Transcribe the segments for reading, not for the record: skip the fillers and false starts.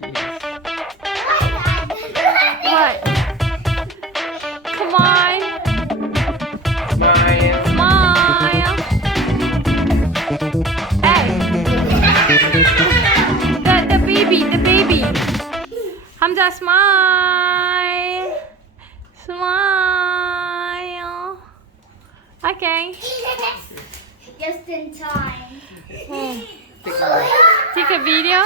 What? Come on. Smile. Smile. Hey. The baby. Hamza, smile. Smile. Okay. Just in time. Oh. Take a video.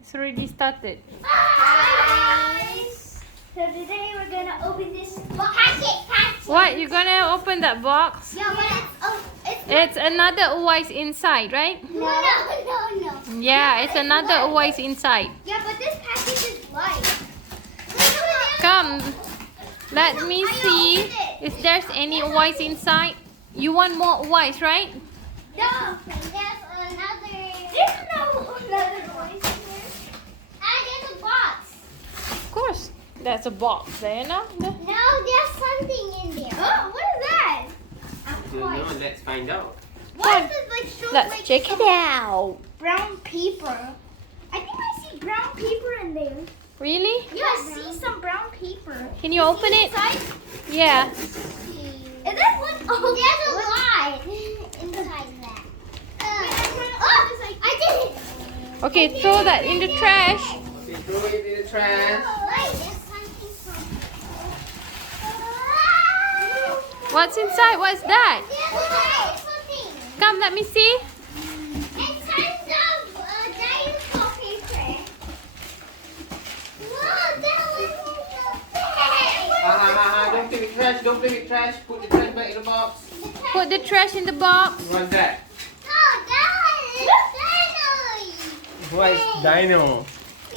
It's already started. Guys, so today we're gonna open this box. What? You gonna open that box? Yeah, but It's another Uwais inside, right? no. Yeah, it's another Uwais inside. Yeah, but this package is light. Come, let me see if there's any Uwais inside. You want more Uwais, right? No, there's another. There's no another voice in there. There's a box. Of course, there's a box there, no? No, there's something in there. Oh, what is that? Don't know. Let's find out. What is this like? Let's check it out. Brown paper. I think I see brown paper in there. Really? Yeah, I see some brown paper. Can you open it? Inside? Yeah. Is that what? Oh, there's a lot inside that. I did it. Okay, throw that in the trash. Okay, throw it in the trash. Wait, there's something from. What's inside? What's that? There's something. Come, let me see. It's tons of dinosaur paper. Whoa, that was so big. Don't play with trash. Don't play with trash. Put the trash back in the box. Put the trash in the box. What's that? Oh, that is What is dino?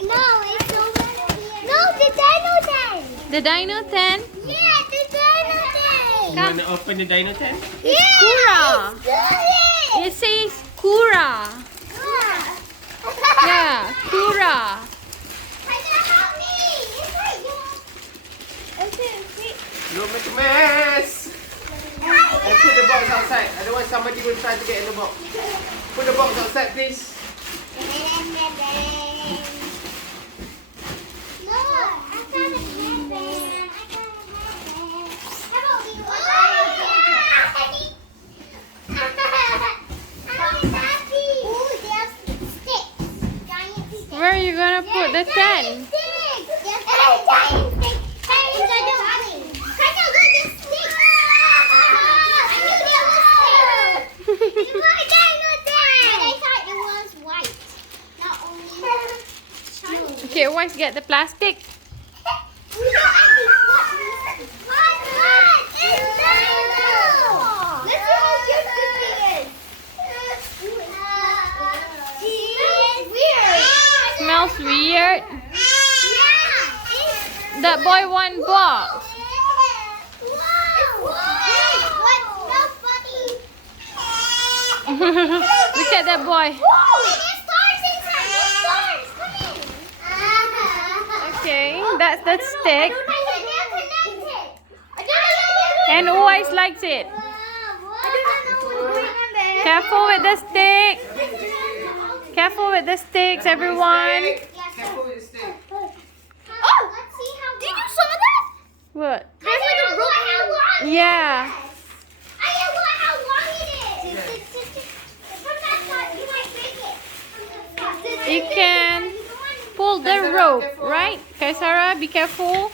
No, it's over here. No, the dino tent. The dino tent. Yeah, the dino tent. You want to open the dino tent? Yeah, KURA. let's do it. It says KURA. Yeah, KURA. Help me. Okay, wait. Don't make a mess. And put the box outside. Otherwise somebody will try to get in the box. Put the box outside, please. No, I got a headband. How about we Ooh, there's sticks. Giant sticks. Where are you gonna put the tent? Okay, always get the plastic. Smells weird. That boy one box. Look at that boy. Okay, that's the stick. And always likes it. Careful with the stick. Careful with the sticks, everyone. Careful with the stick. Oh, let's see how. Did you saw that? What? There's like a rope. Yeah. I know how long it is. From that side, you might break it. You can pull the rope, right? Kaisara, be careful. Oh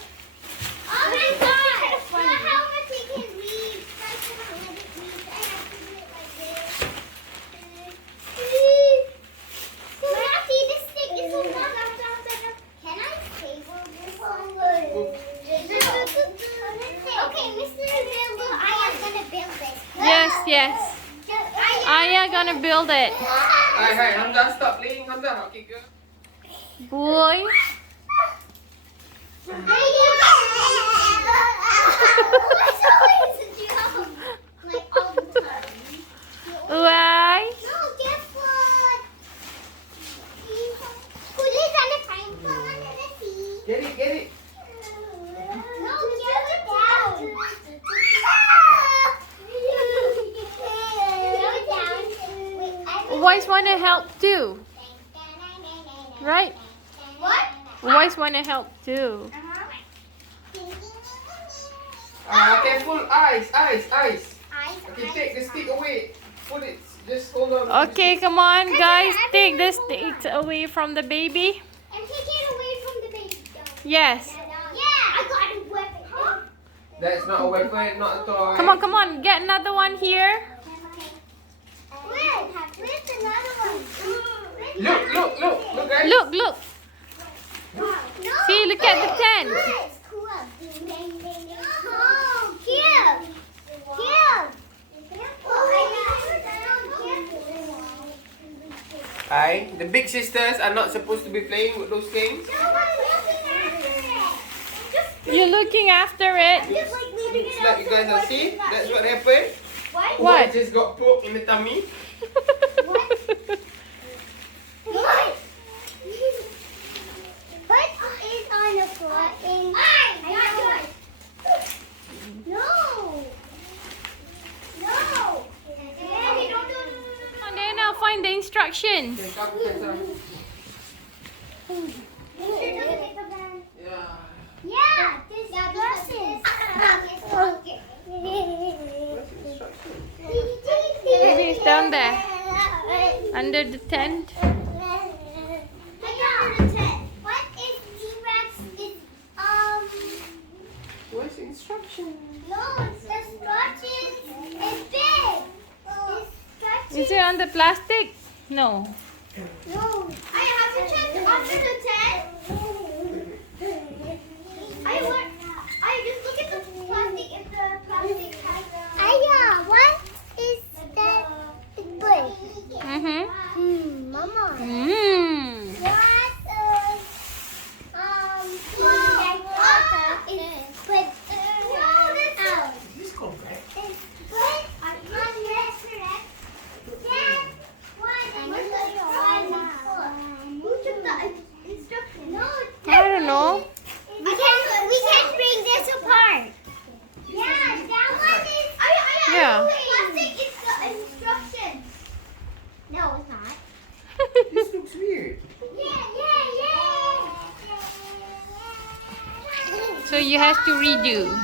my God! So how much we can read? So Matty, this stick is so long. Can I table this one? Okay, Mr. Builder, I am gonna build this. Yes. Aya gonna build it. Hi, Hamza, stop playing. Hamza, okay, good. Boy. Why? Get it. Boys wanna help too. Right? What? Boys want to help too. Careful, eyes. Eyes. Okay, take the stick away. Put it, just hold on. Okay, come on, guys. Take the sticks away from the baby. And take it away from the baby. Yes. Yeah, I got a weapon. Huh? That's not a weapon, not a toy. Come on. Get another one here. Where's another one? Look, guys. Look. No. See, look at the tent. It's cool. Oh, cute. The big sisters are not supposed to be playing with those things. You're looking after it. It's like you guys are see. That's what happened. What? Boy just got poked in the tummy. What? What is on the floor? No. Daddy, don't do it. And then I'll find the instructions. Okay, come, Tessa. Yeah. Yeah, this glasses. Maybe it's down there. Under the tent. What is T-Rex? Where's the instruction? No, it's the instructions. It's big. Is it on the plastic? No. No. I have to check under the tent. I just look at the plastic. If the plastic has. What is that? It's big. Mama. Just go back. I don't know. We can't bring this apart. Yeah, that one is. Yeah. Plastic is the instruction. No, it's not. This looks weird. So you have to redo.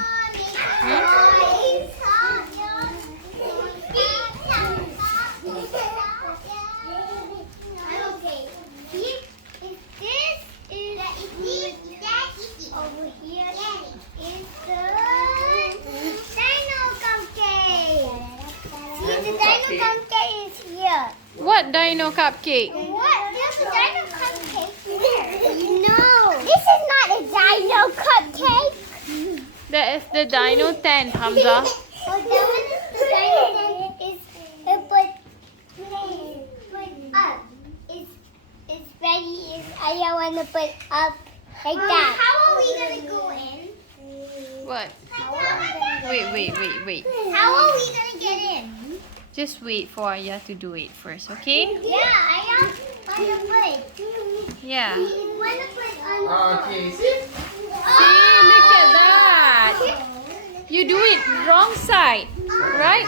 Over here is the dino cupcake. See, the dino cupcake is here. What dino cupcake? What? There's a dino cupcake here. No. This is not a dino cupcake. That is the dino tent, Hamza. Oh, that one is the dino tent. Put up. It's ready. I want to put up like that. How are we going to go in? What? Wait. How are we going to get in? Just wait for Aya to do it first, okay? Yeah, I am on the foot. Yeah. Want to put on the Okay, see? See, look at that. You do it wrong side, right?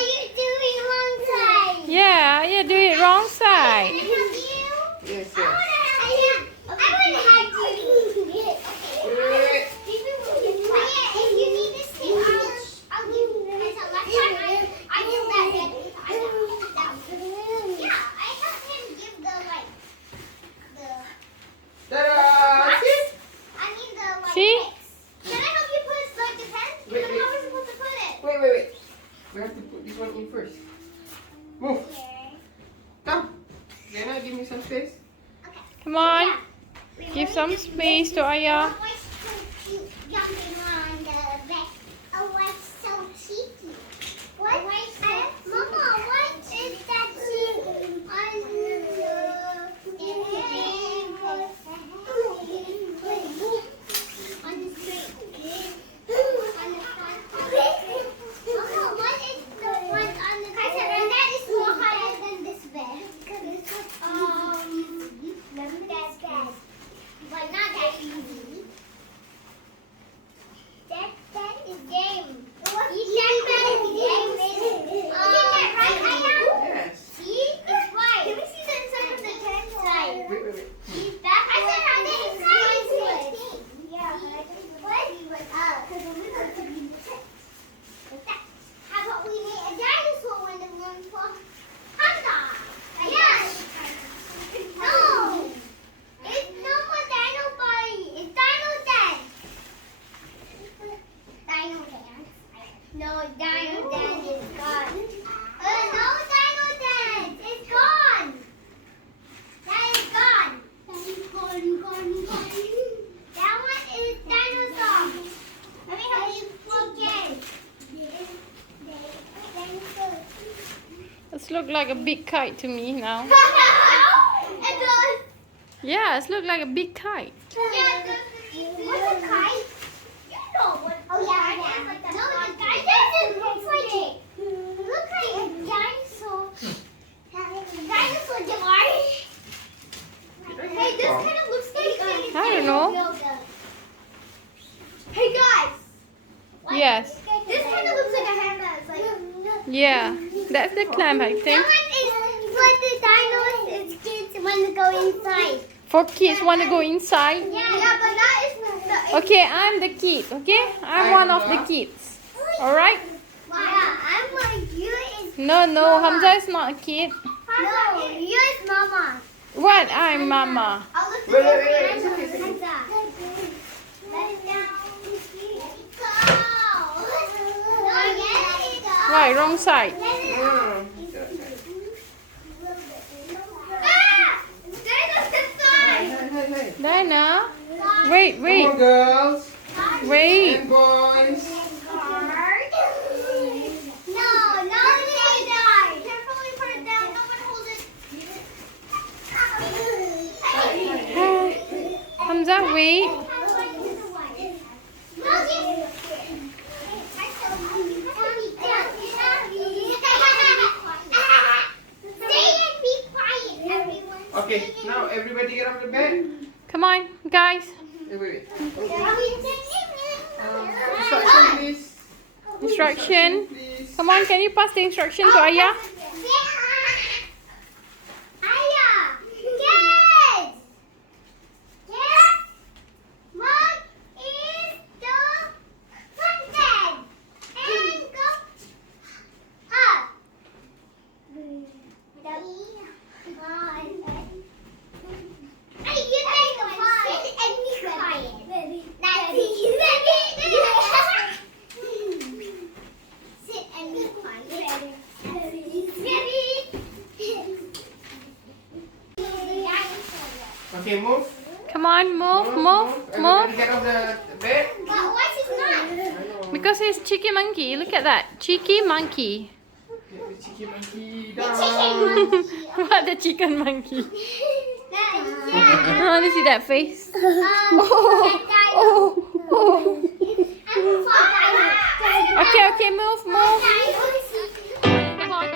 You doing wrong side. Yeah, you do it wrong side. Yes. I want to have you. Wait. If you need this thing, I'll give you. As a left hand, I give that head. Yeah, I help him give the Ta-da! See? I mean the See? Can I help you put the pen? Wait. How are we supposed to put it? Wait. We have to put this one in first. Move. Come. Jana, give me some space. Come on. Give some space to Aya. Why so cute jumping on the bed? Oh, why so cheeky? What? Mama, what is that cheek on the street? On the front? Mama, what is the one on the bed? That is more higher than this bed. That's bad. But not that easy. No, Dino Dent is gone. No, Dino Dent! It's gone! That is gone! Gone. That one is dinosaur. Let me help you again. This look like a big kite to me now. It does. Yeah, it look like a big kite. Yeah, it does. What's a kite? You know what? Oh yeah. No, the kite doesn't look like it. Look like a dinosaur. Dinosaur, Jamari. Hey, this kind of looks like I don't know. Hey guys. Yes. This kind of looks like a handbag. It's like. Yeah, that's the clam, I think. That one is what the dinos is kids want to go inside. For kids want to go inside. Yeah, but that is the. Okay, I'm the kid. Okay, I'm one of the kids. All right. Yeah, I'm like you is. No, Hamza is not a kid. No, you is mama. What? I'm mama. I'll look Wait, at wait, wait, it. it's okay, it's okay. Let it down. Go. No, yes, it goes. Right, wrong side. Let it Mm. Ah! Dinosaur! Hey. Dina. Wait. Come on, girls Wait. and boys. No, they die. Carefully put it down. No one hold it. Hamza, wait. Okay, now everybody get off the bed. Come on, guys. Wait. Instruction, please. Instruction. Please. Come on, can you pass the instruction to Ayah? Okay, move. Come on, move. Everybody get off the bed. Because it's cheeky monkey. Look at that. Cheeky monkey. Get the cheeky monkey down. What the chicken monkey? I want to see that face. Okay, move. Come on.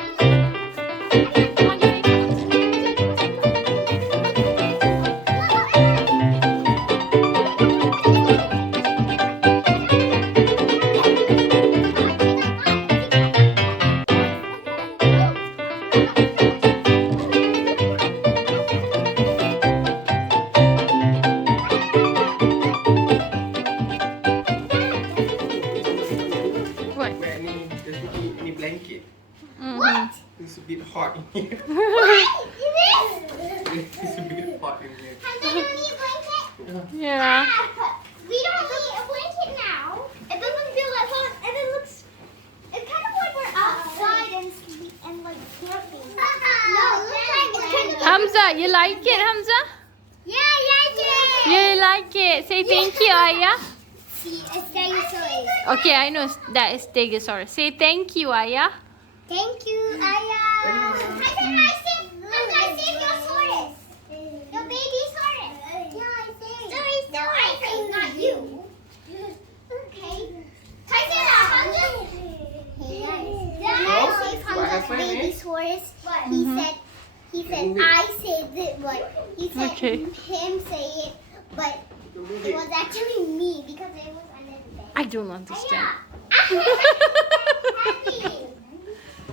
What? Any blanket. Mm. It's a bit hot in here. It's a bit hot in here. Yeah. We don't need a blanket now. It doesn't feel that hot, and it looks. It's kind of like we're outside and like camping. No, it looks like it's kind of. Hamza, you like it, Hamza? Yeah, I like it. You like it? Say thank you, Ayah. See, it's dinosaurs. Okay, I know that is Stegosaurus. Say thank you, Ayah. Thank you, Aya. I saved your Saurus. Your baby Saurus. Yeah, I saved. No, I saved, not you. Okay. Tyson, Hey guys. I saved Hamza's baby Saurus. He said I saved it, but he said him say it, but it was actually me because it was under the bed. I don't understand.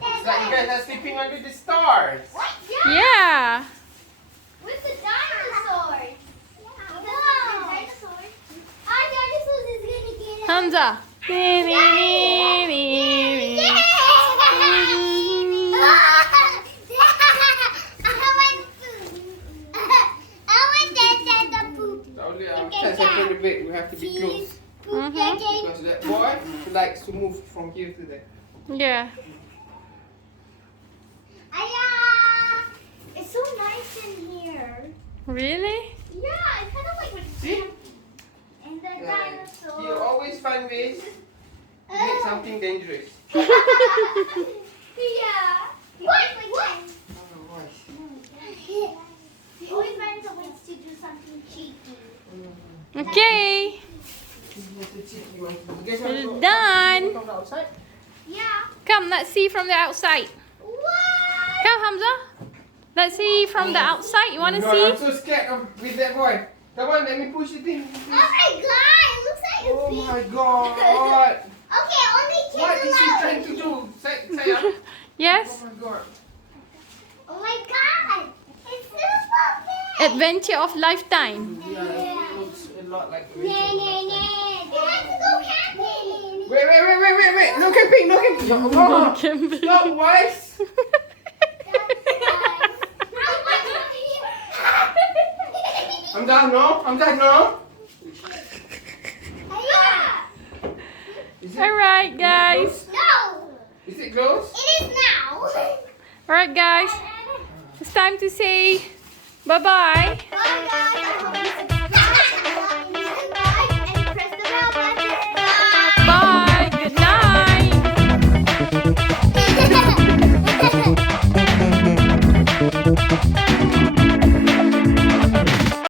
It's like you guys are sleeping under the stars. What? Yeah. With the dinosaurs. Wow. Dinosaurs. Our dinosaurs is gonna get it. Hamza. Only our chest after the bed we have to be close. Because that boy likes to move from here to there. Yeah. Aya! It's so nice in here. Really? Yeah, it's kind of like See? and the You dinosaur. always find ways to make something dangerous. Yeah. What? Oh, gosh. He always finds a ways to do something cheeky. Okay. We're done. Come outside. Yeah. Come, let's see from the outside. What? Come, Hamza. Let's see from the outside. You want to No, see? I'm so scared with that boy. Come on, let me push it in. Oh my god, it looks like a Oh big. my god. Okay, only kids What is he allowed. trying to do? Say, Yes. oh my god. Oh my god, it's super big. Adventure of lifetime. Yeah, it looks a lot like a Nah, nah, nah. We have to go camping. Wait. No camping, no camping. No, Camping. not wise. I'm done, no. Is it, Alright, guys. No, is it close? it is now. Alright, guys. It's time to say bye-bye. Bye guys. I hope you